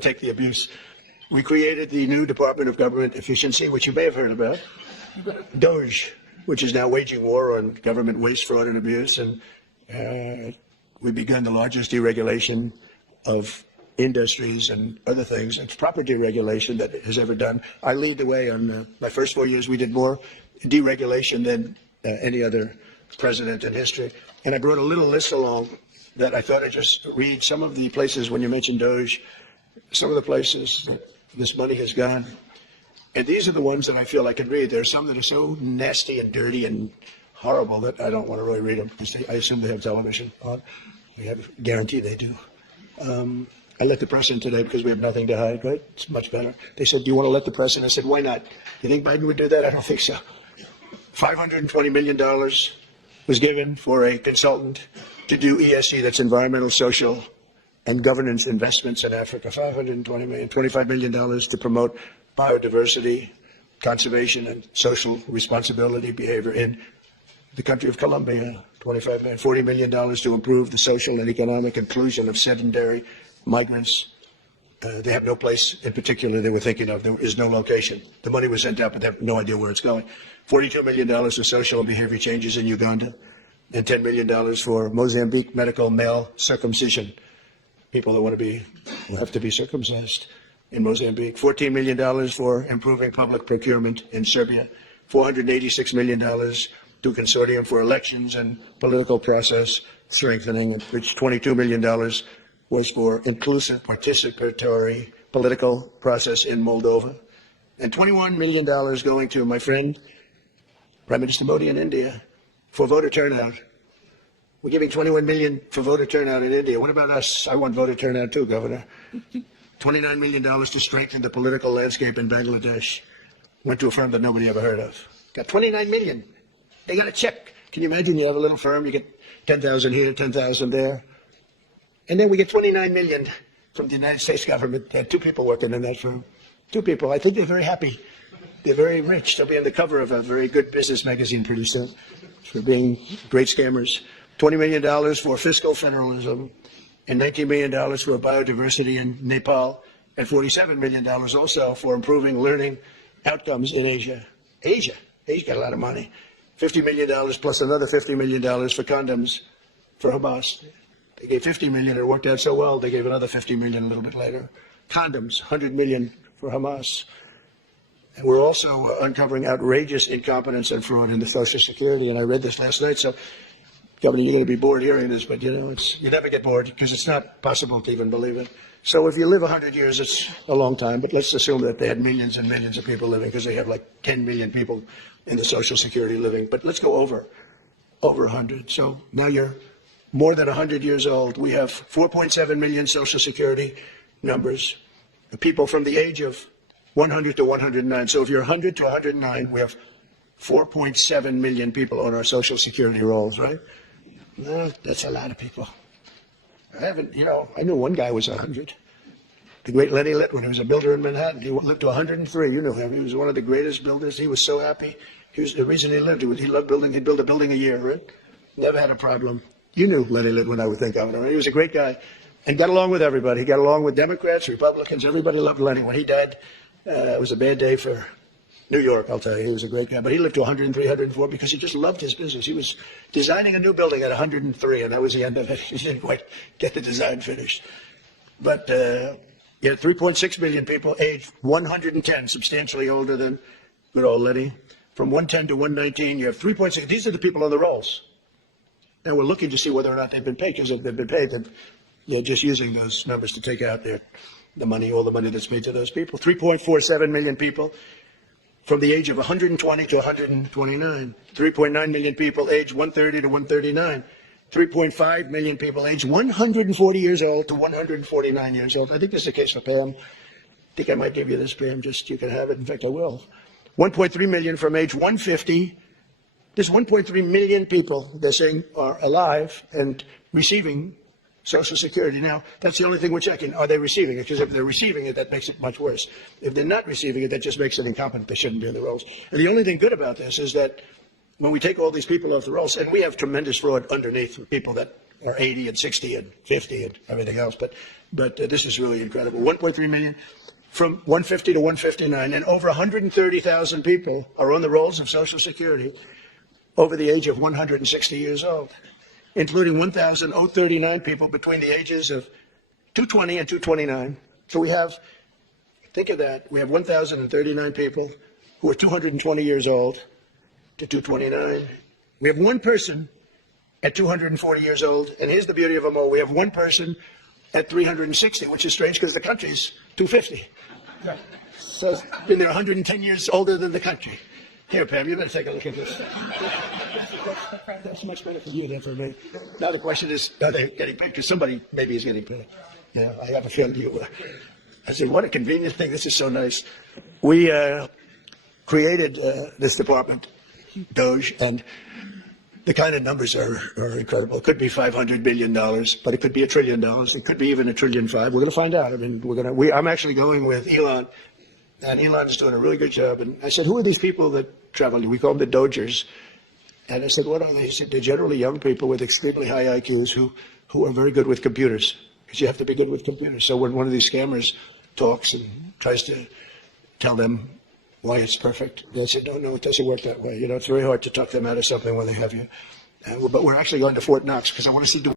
take the abuse. We created the new Department of Government Efficiency, which you may have heard about, DOGE, which is now waging war on government waste, fraud, and abuse. And we've begun the largest deregulation of industries and other things. It's proper deregulation that has ever done. I lead the way on my first 4 years. We did more deregulation than any other president in history. And I brought a little list along that I thought I'd just read some of the places when you mentioned DOGE, some of the places that this money has gone. And these are the ones that I feel I can read. There are some that are so nasty and dirty and horrible that I don't want to really read them because I assume they have television on. We have guarantee they do. I let the press in today because we have nothing to hide, right? It's much better. They said, do you want to let the press in? I said, why not? You think Biden would do that? I don't think so. $520 million was given for a consultant to do ESG, that's environmental, social, and governance investments in Africa. $520 million, $25 million to promote biodiversity, conservation, and social responsibility behavior in the country of Colombia. $25 million, $40 million to improve the social and economic inclusion of sedentary migrants. They have no place in particular they were thinking of. There is no location. The money was sent out, but they have no idea where it's going. $42 million for social and behavior changes in Uganda, and $10 million for Mozambique medical male circumcision. People that will have to be circumcised in Mozambique. $14 million for improving public procurement in Serbia. $486 million to Consortium for Elections and Political Process Strengthening, which $22 million was for inclusive participatory political process in Moldova. And $21 million going to my friend, Prime Minister Modi in India, for voter turnout. We're giving $21 million for voter turnout in India. What about us? I want voter turnout too, Governor. $29 million to strengthen the political landscape in Bangladesh. Went to a firm that nobody ever heard of. Got $29 million. They got a check. Can you imagine? You have a little firm, you get 10,000 here, 10,000 there. And then we get $29 million from the United States government. They had 2 people working in that firm. 2 people. I think they're very happy. They're very rich. They'll be on the cover of a very good business magazine pretty soon for being great scammers. $20 million for fiscal federalism, and $19 million for biodiversity in Nepal, and $47 million also for improving learning outcomes in Asia. Asia got a lot of money. $50 million plus another $50 million for condoms for Hamas. They gave $50 million. It worked out so well, they gave another $50 million a little bit later. Condoms, $100 million for Hamas. And we're also uncovering outrageous incompetence and fraud in the Social Security. And I read this last night, so Governor, you're going to be bored hearing this, but you never get bored because it's not possible to even believe it. So if you live 100 years, it's a long time, but let's assume that they had millions and millions of people living because they have like 10 million people in the Social Security living. But let's go over 100. So now you're more than 100 years old. We have 4.7 million Social Security numbers, people from the age of 100 to 109. So if you're 100 to 109, we have 4.7 million people on our Social Security rolls, right? No, that's a lot of people. I knew one guy who was 100. The great Lenny Litwin, who was a builder in Manhattan. He lived to 103. You know him. He was one of the greatest builders. He was so happy. The reason he lived, he loved building. He'd build a building a year, right? Never had a problem. You knew Lenny Litwin, I would think, Governor. He was a great guy and got along with everybody. He got along with Democrats, Republicans. Everybody loved Lenny. When he died, it was a bad day for New York, I'll tell you. He was a great guy. But he lived to 103, 104 because he just loved his business. He was designing a new building at 103, and that was the end of it. He didn't quite get the design finished. But you had 3.6 million people aged 110, substantially older than good old Lenny. From 110 to 119, you have 3.6. These are the people on the rolls. And we're looking to see whether or not they've been paid, because if they've been paid, they're just using those numbers to take out the money, all the money that's paid to those people. 3.47 million people from the age of 120 to 129. 3.9 million people aged 130 to 139. 3.5 million people aged 140 years old to 149 years old. I think this is the case for Pam. I think I might give you this, Pam, just you can have it. In fact, I will. 1.3 million from age 150. There's 1.3 million people, they're saying, are alive and receiving Social Security. Now, that's the only thing we're checking. Are they receiving it? Because if they're receiving it, that makes it much worse. If they're not receiving it, that just makes it incompetent. They shouldn't be in the rolls. And the only thing good about this is that when we take all these people off the rolls, and we have tremendous fraud underneath with people that or 80 and 60 and 50 and everything else. But this is really incredible. 1.3 million from 150 to 159, and over 130,000 people are on the rolls of Social Security over the age of 160 years old, including 1,039 people between the ages of 220 and 229. So we have, think of that, we have 1,039 people who are 220 years old to 229. We have one person at 240 years old, and here's the beauty of them all. We have one person at 360, which is strange because the country's 250. So it's been there 110 years older than the country. Here, Pam, you better take a look at this. That's much better for you than for me. Now the question is, are they getting paid? Because somebody maybe is getting paid. Yeah, I have a feeling you were. I said, what a convenient thing. This is so nice. We created this department, DOGE, and the kind of numbers are incredible. It could be $500 billion, but it could be $1 trillion. It could be even $1.5 trillion. We're going to find out. I mean, I'm actually going with Elon, and Elon is doing a really good job. And I said, who are these people that travel? We call them the Dogers. And I said, what are they? He said, they're generally young people with extremely high IQs who are very good with computers, because you have to be good with computers. So when one of these scammers talks and tries to tell them why it's perfect, they said, no, it doesn't work that way. You know, it's very hard to talk them out of something when they have you. But we're actually going to Fort Knox because I want to see the